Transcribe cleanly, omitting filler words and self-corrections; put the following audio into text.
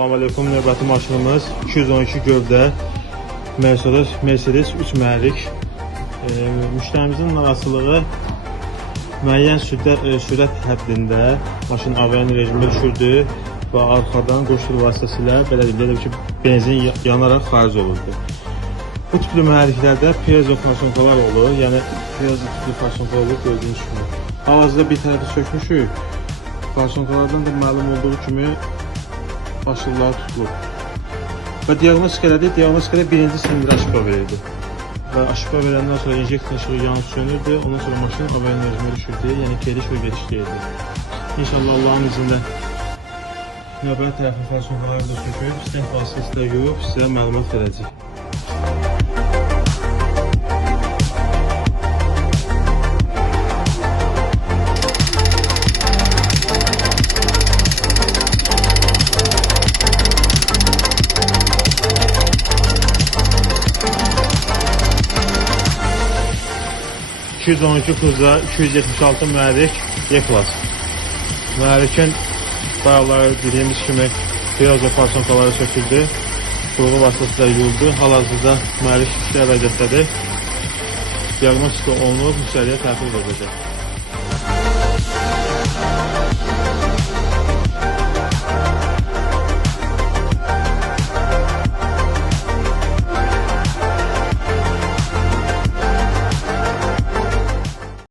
Selamünaleyküm, növbəti maşınımız 212 gövdə Mercedes 3 mühərrik. Müştərimizin narazılığı müəyyən sürət həddində maşın avariya rejimində düşürdü və arxadan qoşulu vasitəsilə belə ki, benzin yanaraq xaric olurdu. Bu tipli mühərriklərdə piezo farsonkalar olur, yəni piezo tipli farsonkalar olur, gördüyünüz kimi. Hal-hazırda bir tərəfi sökmüşük. Farsonkalardan da məlum olduğu kimi aşırılar tutulub. Və diagnostikada birinci silindir aşıqa verildi. Və aşıqa verəndən sonra injektor ışığı yanıb sönürdü, ondan sonra maşın avariya rejimə düşürdü, yəni gediş və gediş deyildi. İnşallah Allah'ın izniyle növbəti tərəfi farsonkaları da söküb, stent vasitəsilə yuyub sizə məlumat verəcək. 212 Kuza 276 mühərrik E-Class. Mühərrikin bayaqları dediyimiz kimi piezo farsonkaları söküldü, qurğu vasitəsilə yuyuldu. Hal-hazırda mühərrik işlər vəziyyətdədir. Diagnostika olunub, müştəriyə təhvil veriləcək.